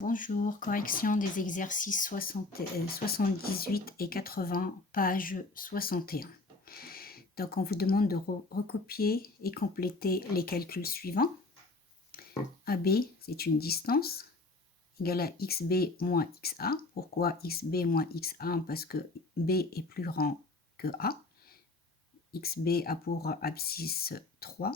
Bonjour, correction des exercices 78 et 80, page 61. Donc, on vous demande de recopier et compléter les calculs suivants. AB, c'est une distance, égale à XB moins XA. Pourquoi XB moins XA? Parce que B est plus grand que A. XB a pour abscisse 3,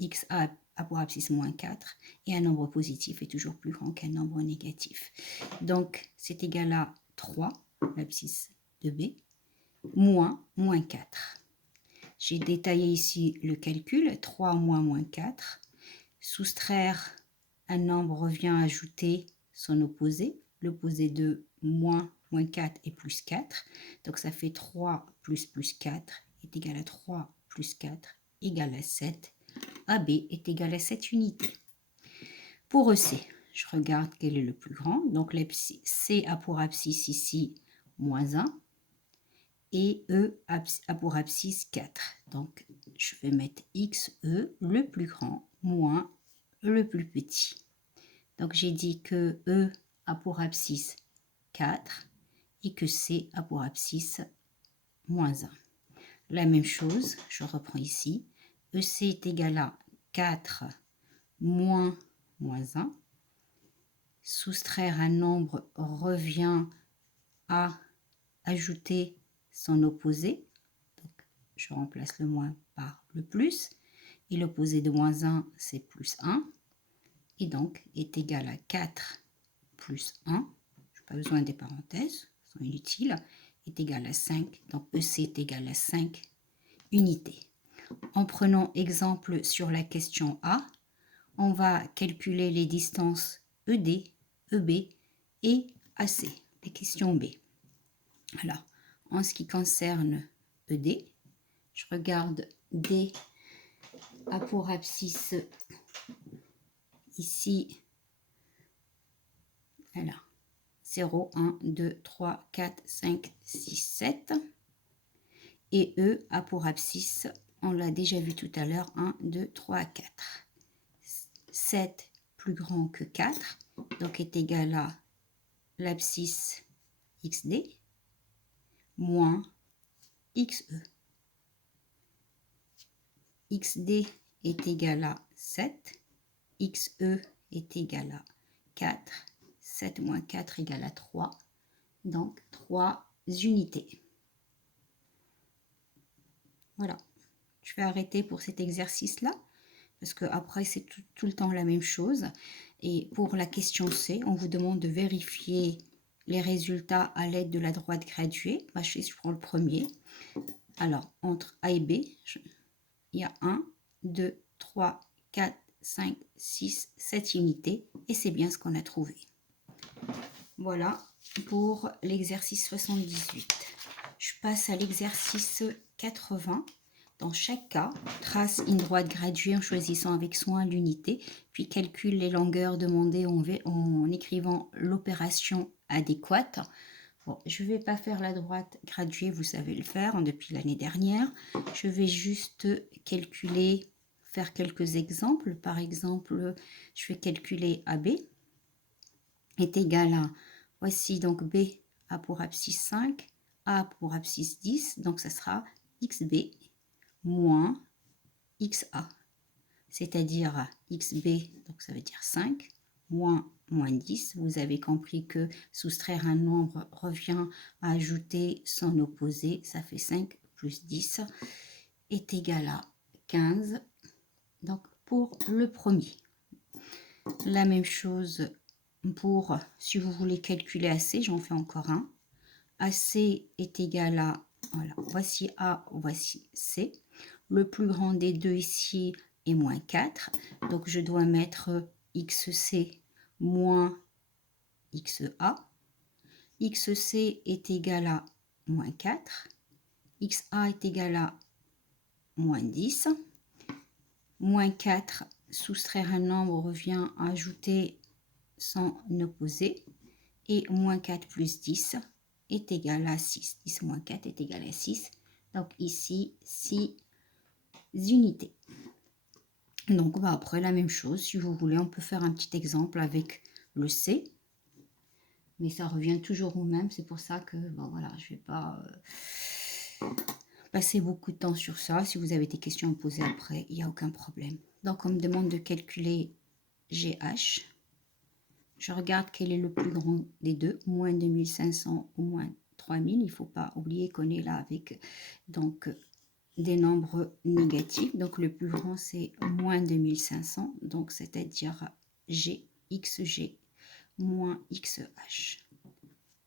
XA a pour abscisse moins 4, et un nombre positif est toujours plus grand qu'un nombre négatif. Donc, c'est égal à 3, l'abscisse de B, moins 4. J'ai détaillé ici le calcul, 3 moins moins 4. Soustraire un nombre revient à ajouter son opposé. L'opposé de moins 4 est plus 4. Donc, ça fait 3 plus 4 est égal à 3 plus 4 égale à 7. AB est égal à 7 unités. Pour EC, je regarde quel est le plus grand. Donc, C a pour abscisse ici moins 1 et E a pour abscisse 4. Donc, je vais mettre XE, le plus grand, moins le plus petit. Donc, j'ai dit que E a pour abscisse 4 et que C a pour abscisse moins 1. La même chose, je reprends ici. EC est égal à 4 moins 1. Soustraire un nombre revient à ajouter son opposé. Donc, je remplace le moins par le plus. Et l'opposé de moins 1, c'est plus 1. Et donc, est égal à 4 plus 1. Je n'ai pas besoin des parenthèses, elles sont inutiles. Est égal à 5. Donc, EC est égal à 5 unités. En prenant exemple sur la question A, on va calculer les distances ED, EB et AC, les questions B. Alors, en ce qui concerne ED, je regarde D a pour abscisse ici, alors, 0, 1, 2, 3, 4, 5, 6, 7. Et E a pour abscisse, on l'a déjà vu tout à l'heure, 1, 2, 3, 4. 7 plus grand que 4, donc est égal à l'abscisse XD moins XE. XD est égal à 7, XE est égal à 4, 7 moins 4 égale à 3, donc 3 unités. Voilà, je vais arrêter pour cet exercice-là, parce qu'après c'est tout le temps la même chose. Et pour la question C, on vous demande de vérifier les résultats à l'aide de la droite graduée. Moi, je prends le premier. Alors, entre A et B, il y a 1, 2, 3, 4, 5, 6, 7 unités. Et c'est bien ce qu'on a trouvé. Voilà pour l'exercice 78. Je passe à l'exercice 80. Dans chaque cas, trace une droite graduée en choisissant avec soin l'unité, puis calcule les longueurs demandées en écrivant l'opération adéquate. Bon, je ne vais pas faire la droite graduée, vous savez le faire depuis l'année dernière. Je vais juste calculer, faire quelques exemples. Par exemple, je vais calculer AB est égal à, voici donc B a pour abscisse 5, A pour abscisse 10, donc ça sera XB moins XA, c'est-à-dire XB, donc ça veut dire 5, moins 10. Vous avez compris que soustraire un nombre revient à ajouter son opposé, ça fait 5 plus 10 est égal à 15. Donc pour le premier. La même chose pour, si vous voulez calculer AC, j'en fais encore un. AC est égal à, voilà, voici A, voici C. Le plus grand des deux ici est moins 4. Donc, je dois mettre XC moins XA. XC est égal à moins 4. XA est égal à moins 10. Moins 4, soustraire un nombre revient à ajouter son opposé. Et moins 4 plus 10 est égal à 6. 10 moins 4 est égal à 6. Donc ici, 6 unités. Donc après la même chose, si vous voulez, on peut faire un petit exemple avec le C. mais ça revient toujours au même. C'est pour ça que, bon voilà, je vais pas passer beaucoup de temps sur ça. Si vous avez des questions à me poser après, il n'y a aucun problème. Donc, on me demande de calculer GH. Je regarde quel est le plus grand des deux, moins 2500 ou moins 3000. Il ne faut pas oublier qu'on est là avec donc des nombres négatifs. Donc, le plus grand, c'est moins 2500. Donc, c'est-à-dire G, XG, moins XH.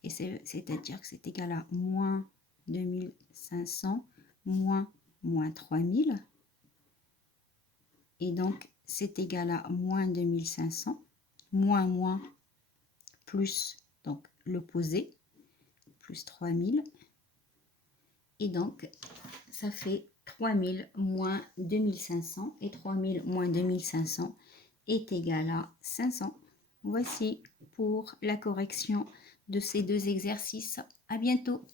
Et c'est-à-dire que c'est égal à moins 2500 moins 3000. Et donc, c'est égal à moins 2500, moins, plus, donc l'opposé, plus 3000. Et donc, ça fait 3000 moins 2500. Et 3000 moins 2500 est égal à 500. Voici pour la correction de ces deux exercices. À bientôt.